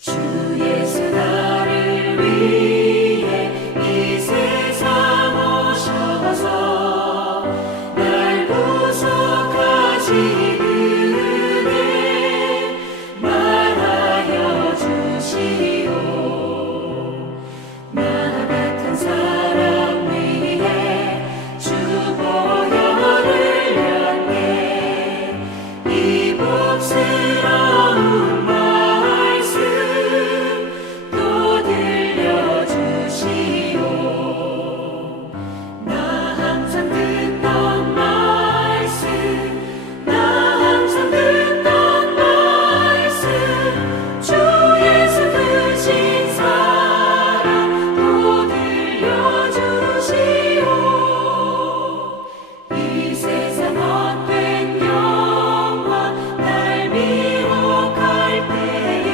주 예수 나를 위해 이 세상 오셔서 날 구속하신 은혜 말하여 주시오. 나 같은 사람 위해 주 보혈을 향해 이 복스러운 말씀 또 들려주시오. 나 항상 듣던 말씀, 나 항상 듣던 말씀, 주 예수 크신 사랑 또 들려주시오. 이 세상 헛된 영화 날 미혹할 때에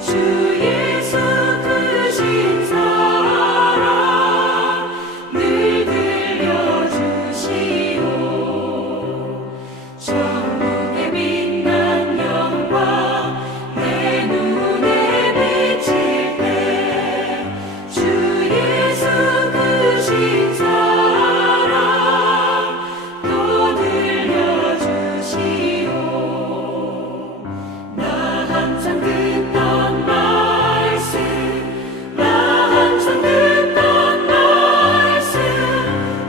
주 예수 크신 사랑 늘 들려주시오. 천국의 빛난 영광 내 눈에 비칠 때 주 예수 크신 사랑 또 들려주시오. 나 항상 듣던 말씀, 나 항상 듣던 말씀,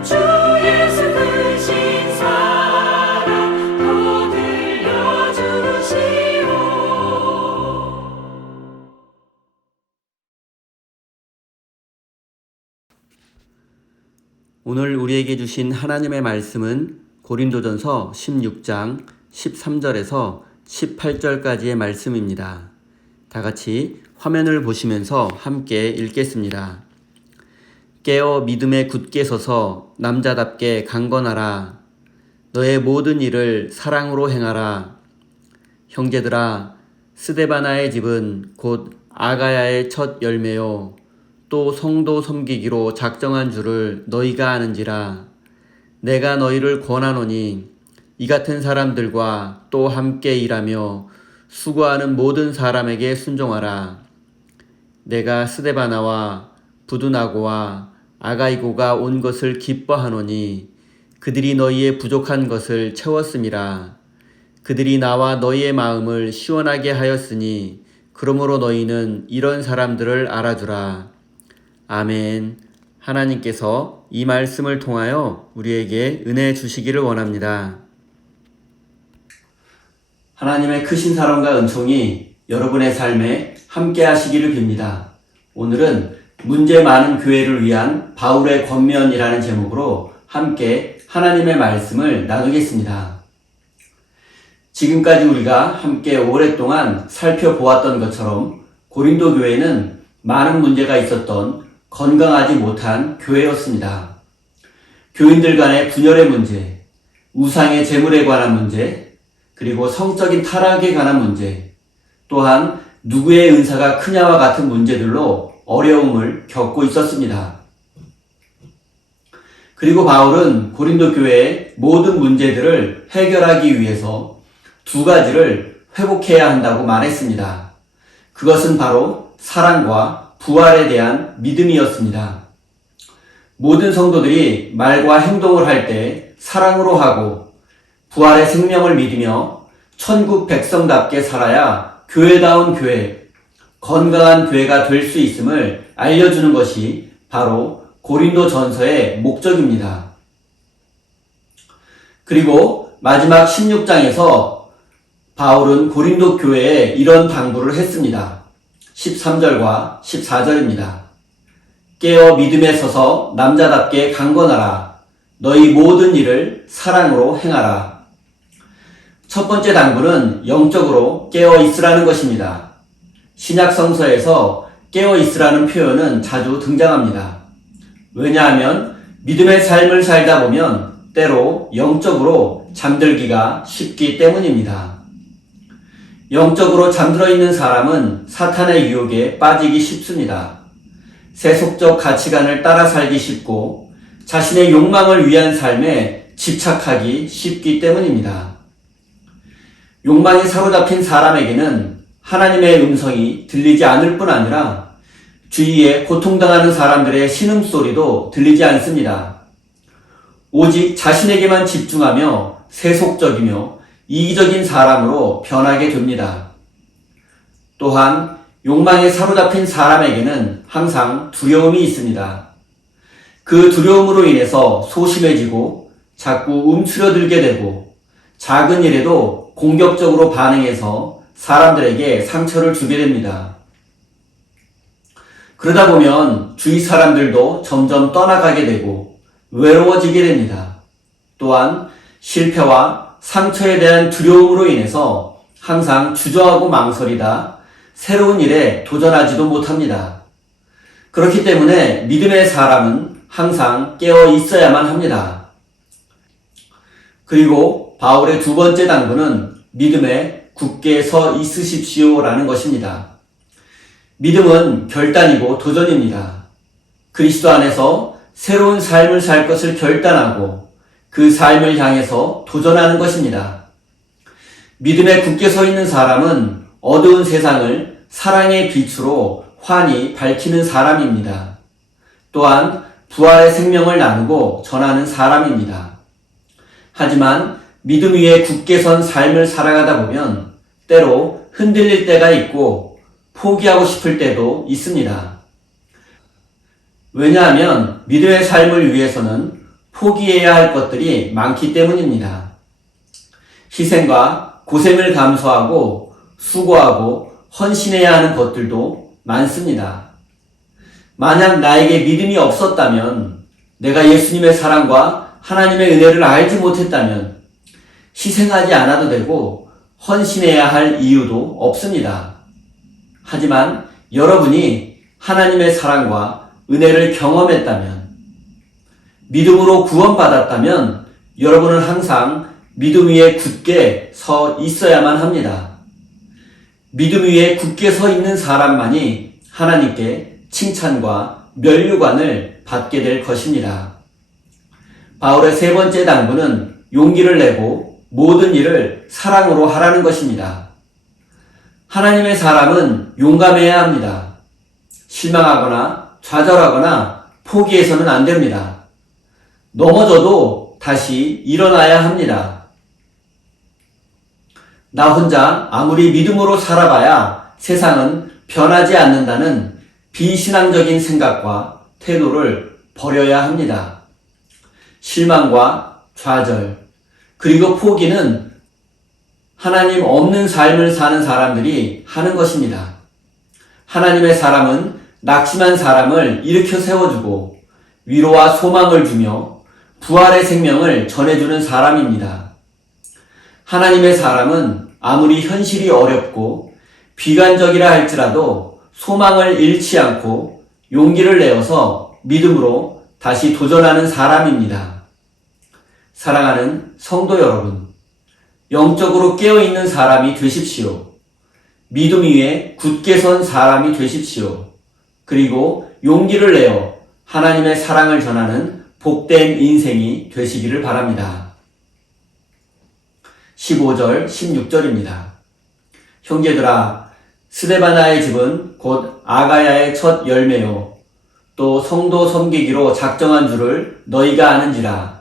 주 예수 크신 사랑 또 들려주시오. 오늘 우리에게 주신 하나님의 말씀은 고린도전서 16장 13절에서 18절까지의 말씀입니다. 다 같이 화면을 보시면서 함께 읽겠습니다. 깨어 믿음에 굳게 서서 남자답게 강건하라. 너의 모든 일을 사랑으로 행하라. 형제들아, 스데바나의 집은 곧 아가야의 첫 열매요. 또 성도 섬기기로 작정한 줄을 너희가 아는지라. 내가 너희를 권하노니 이 같은 사람들과 또 함께 일하며 수고하는 모든 사람에게 순종하라. 내가 스데바나와 부두나고와 아가이고가 온 것을 기뻐하노니 그들이 너희의 부족한 것을 채웠음이라. 그들이 나와 너희의 마음을 시원하게 하였으니 그러므로 너희는 이런 사람들을 알아주라. 아멘. 하나님께서 이 말씀을 통하여 우리에게 은혜 주시기를 원합니다. 하나님의 크신 사랑과 은총이 여러분의 삶에 함께 하시기를 빕니다. 오늘은 문제 많은 교회를 위한 바울의 권면이라는 제목으로 함께 하나님의 말씀을 나누겠습니다. 지금까지 우리가 함께 오랫동안 살펴보았던 것처럼 고린도 교회는 많은 문제가 있었던 건강하지 못한 교회였습니다. 교인들 간의 분열의 문제, 우상의 제물에 관한 문제, 그리고 성적인 타락에 관한 문제, 또한 누구의 은사가 크냐와 같은 문제들로 어려움을 겪고 있었습니다. 그리고 바울은 고린도 교회의 모든 문제들을 해결하기 위해서 두 가지를 회복해야 한다고 말했습니다. 그것은 바로 사랑과 부활에 대한 믿음이었습니다. 모든 성도들이 말과 행동을 할 때 사랑으로 하고 부활의 생명을 믿으며 천국 백성답게 살아야 교회다운 교회, 건강한 교회가 될 수 있음을 알려주는 것이 바로 고린도 전서의 목적입니다. 그리고 마지막 16장에서 바울은 고린도 교회에 이런 당부를 했습니다. 13절과 14절입니다. 깨어 믿음에 서서 남자답게 강건하라. 너희 모든 일을 사랑으로 행하라. 첫 번째 당부는 영적으로 깨어 있으라는 것입니다. 신약 성서에서 깨어 있으라는 표현은 자주 등장합니다. 왜냐하면 믿음의 삶을 살다 보면 때로 영적으로 잠들기가 쉽기 때문입니다. 영적으로 잠들어 있는 사람은 사탄의 유혹에 빠지기 쉽습니다. 세속적 가치관을 따라 살기 쉽고 자신의 욕망을 위한 삶에 집착하기 쉽기 때문입니다. 욕망에 사로잡힌 사람에게는 하나님의 음성이 들리지 않을 뿐 아니라 주위에 고통당하는 사람들의 신음소리도 들리지 않습니다. 오직 자신에게만 집중하며 세속적이며 이기적인 사람으로 변하게 됩니다. 또한 욕망에 사로잡힌 사람에게는 항상 두려움이 있습니다. 그 두려움으로 인해서 소심해지고 자꾸 움츠러들게 되고 작은 일에도 공격적으로 반응해서 사람들에게 상처를 주게 됩니다. 그러다 보면 주위 사람들도 점점 떠나가게 되고 외로워지게 됩니다. 또한 실패와 상처에 대한 두려움으로 인해서 항상 주저하고 망설이다 새로운 일에 도전하지도 못합니다. 그렇기 때문에 믿음의 사람은 항상 깨어 있어야만 합니다. 그리고 바울의 두 번째 당부는 믿음에 굳게 서 있으십시오라는 것입니다. 믿음은 결단이고 도전입니다. 그리스도 안에서 새로운 삶을 살 것을 결단하고 그 삶을 향해서 도전하는 것입니다. 믿음에 굳게 서 있는 사람은 어두운 세상을 사랑의 빛으로 환히 밝히는 사람입니다. 또한 부활의 생명을 나누고 전하는 사람입니다. 하지만 믿음 위에 굳게 선 삶을 살아가다 보면 때로 흔들릴 때가 있고 포기하고 싶을 때도 있습니다. 왜냐하면 믿음의 삶을 위해서는 포기해야 할 것들이 많기 때문입니다. 희생과 고생을 감수하고 수고하고 헌신해야 하는 것들도 많습니다. 만약 나에게 믿음이 없었다면, 내가 예수님의 사랑과 하나님의 은혜를 알지 못했다면 희생하지 않아도 되고 헌신해야 할 이유도 없습니다. 하지만 여러분이 하나님의 사랑과 은혜를 경험했다면, 믿음으로 구원받았다면 여러분은 항상 믿음 위에 굳게 서 있어야만 합니다. 믿음 위에 굳게 서 있는 사람만이 하나님께 칭찬과 면류관을 받게 될 것입니다. 바울의 세 번째 당부는 용기를 내고 모든 일을 사랑으로 하라는 것입니다. 하나님의 사람은 용감해야 합니다. 실망하거나 좌절하거나 포기해서는 안 됩니다. 넘어져도 다시 일어나야 합니다. 나 혼자 아무리 믿음으로 살아봐야 세상은 변하지 않는다는 비신앙적인 생각과 태도를 버려야 합니다. 실망과 좌절, 그리고 포기는 하나님 없는 삶을 사는 사람들이 하는 것입니다. 하나님의 사람은 낙심한 사람을 일으켜 세워주고 위로와 소망을 주며 부활의 생명을 전해주는 사람입니다. 하나님의 사람은 아무리 현실이 어렵고 비관적이라 할지라도 소망을 잃지 않고 용기를 내어서 믿음으로 다시 도전하는 사람입니다. 사랑하는 성도 여러분, 영적으로 깨어있는 사람이 되십시오. 믿음 위에 굳게 선 사람이 되십시오. 그리고 용기를 내어 하나님의 사랑을 전하는 복된 인생이 되시기를 바랍니다. 15절, 16절입니다. 형제들아, 스데바나의 집은 곧 아가야의 첫 열매요. 또 성도 섬기기로 작정한 줄을 너희가 아는지라.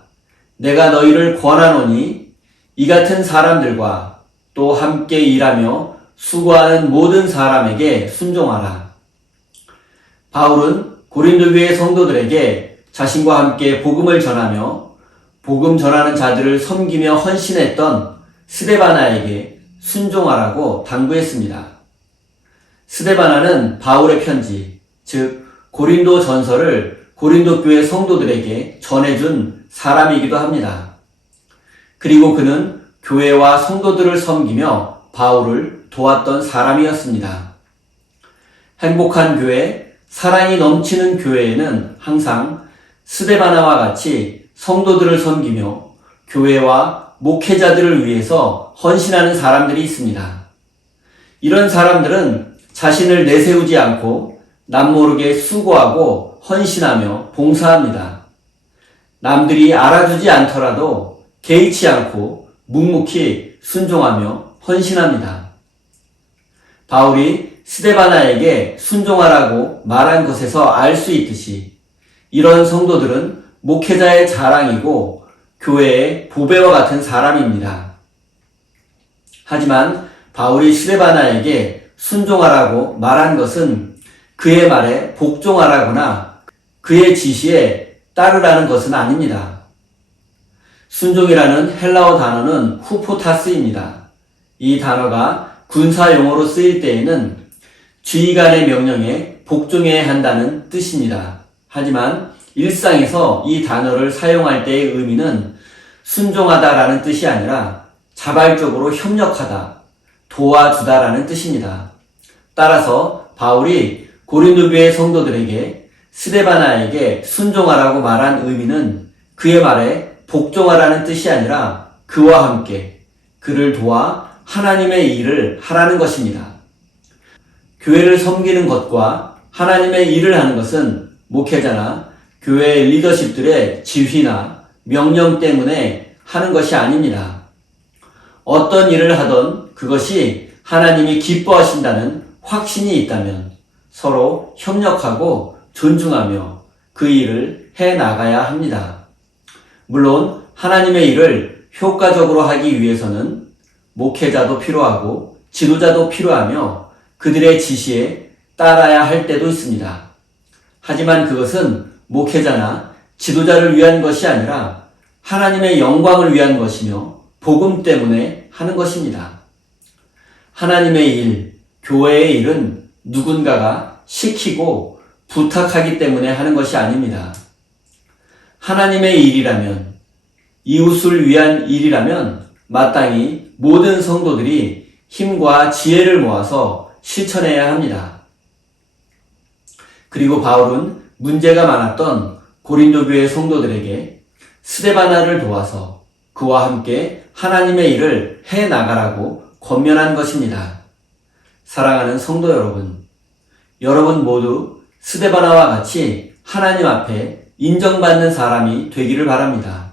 내가 너희를 권하노니 이 같은 사람들과 또 함께 일하며 수고하는 모든 사람에게 순종하라. 바울은 고린도 교회 성도들에게 자신과 함께 복음을 전하며 복음 전하는 자들을 섬기며 헌신했던 스데바나에게 순종하라고 당부했습니다. 스데바나는 바울의 편지, 즉 고린도 전서를 고린도 교회 성도들에게 전해준 사람이기도 합니다. 그리고 그는 교회와 성도들을 섬기며 바울을 도왔던 사람이었습니다. 행복한 교회, 사랑이 넘치는 교회에는 항상 스데바나와 같이 성도들을 섬기며 교회와 목회자들을 위해서 헌신하는 사람들이 있습니다. 이런 사람들은 자신을 내세우지 않고 남모르게 수고하고 헌신하며 봉사합니다. 남들이 알아주지 않더라도 개의치 않고 묵묵히 순종하며 헌신합니다. 바울이 스데바나에게 순종하라고 말한 것에서 알 수 있듯이 이런 성도들은 목회자의 자랑이고 교회의 보배와 같은 사람입니다. 하지만 바울이 스데바나에게 순종하라고 말한 것은 그의 말에 복종하라거나 그의 지시에 따르라는 것은 아닙니다. 순종이라는 헬라어 단어는 후포타스입니다. 이 단어가 군사 용어로 쓰일 때에는 지휘관의 명령에 복종해야 한다는 뜻입니다. 하지만 일상에서 이 단어를 사용할 때의 의미는 순종하다라는 뜻이 아니라 자발적으로 협력하다, 도와주다라는 뜻입니다. 따라서 바울이 고린도 교회 성도들에게 스데바나에게 순종하라고 말한 의미는 그의 말에 복종하라는 뜻이 아니라 그와 함께 그를 도와 하나님의 일을 하라는 것입니다. 교회를 섬기는 것과 하나님의 일을 하는 것은 목회자나 교회 리더십들의 지휘나 명령 때문에 하는 것이 아닙니다. 어떤 일을 하던 그것이 하나님이 기뻐하신다는 확신이 있다면 서로 협력하고 존중하며 그 일을 해 나가야 합니다. 물론 하나님의 일을 효과적으로 하기 위해서는 목회자도 필요하고 지도자도 필요하며 그들의 지시에 따라야 할 때도 있습니다. 하지만 그것은 목회자나 지도자를 위한 것이 아니라 하나님의 영광을 위한 것이며 복음 때문에 하는 것입니다. 하나님의 일, 교회의 일은 누군가가 시키고 부탁하기 때문에 하는 것이 아닙니다. 하나님의 일이라면, 이웃을 위한 일이라면 마땅히 모든 성도들이 힘과 지혜를 모아서 실천해야 합니다. 그리고 바울은 문제가 많았던 고린도 교회 성도들에게 스데바나를 도와서 그와 함께 하나님의 일을 해 나가라고 권면한 것입니다. 사랑하는 성도 여러분, 여러분 모두 스데바나와 같이 하나님 앞에 인정받는 사람이 되기를 바랍니다.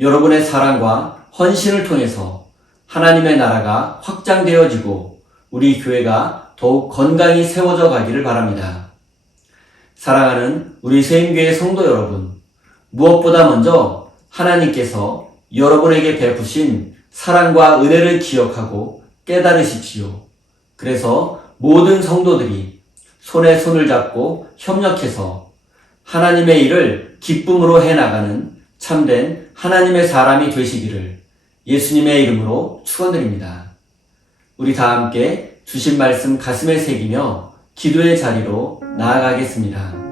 여러분의 사랑과 헌신을 통해서 하나님의 나라가 확장되어지고 우리 교회가 더욱 건강히 세워져 가기를 바랍니다. 사랑하는 우리 세임교회 성도 여러분, 무엇보다 먼저 하나님께서 여러분에게 베푸신 사랑과 은혜를 기억하고 깨달으십시오. 그래서 모든 성도들이 손에 손을 잡고 협력해서 하나님의 일을 기쁨으로 해나가는 참된 하나님의 사람이 되시기를 예수님의 이름으로 축원드립니다. 우리 다 함께 주신 말씀 가슴에 새기며 기도의 자리로 나아가겠습니다.